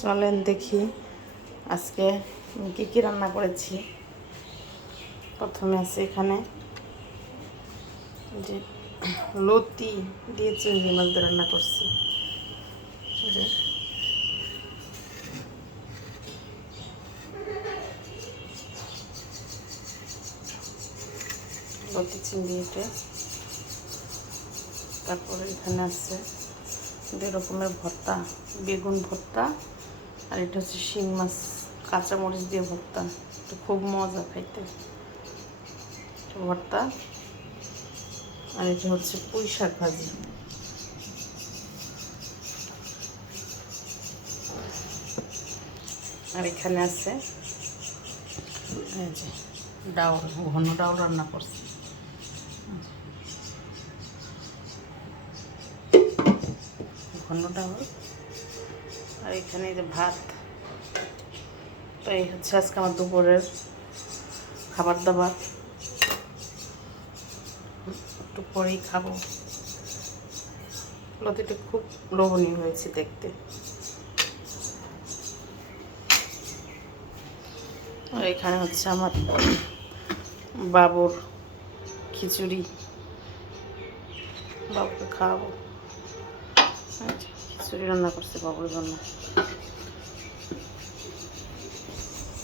চলেন দেখি আজকে আমি কী কী রান্না করেছি। প্রথমে আছে এখানে যে লতি দিয়ে চিংড়ি মাছ দিয়ে রান্না করছি। যে লতি চিংড়ি এটা, তারপরে এখানে আছে 2 রকমের ভর্তা, বেগুন ভর্তা, আর এটা হচ্ছে শিং মাছ কাঁচামরিচ দিয়ে ভর্তা। এটা খুব মজা খাইতে ভর্তা। আর এটা হচ্ছে পুঁই শাক ভাজি। আর এখানে আছে এই যে ডাউল, ঘন ডাউল রান্না করছি। ঘন ডাউল। আর এখানে যে ভাত। তো এই হচ্ছে আজকে আমার দুপুরের খাবার দাবার। একটু পরেই খাবো। লতিটা খুব লোভনীয় হয়েছে দেখতে। আর এখানে হচ্ছে আমার বাবুর খিচুড়ি, বাবুকে খাওয়াবো। খিচুড়ি রান্না করছি বাবুর জন্য।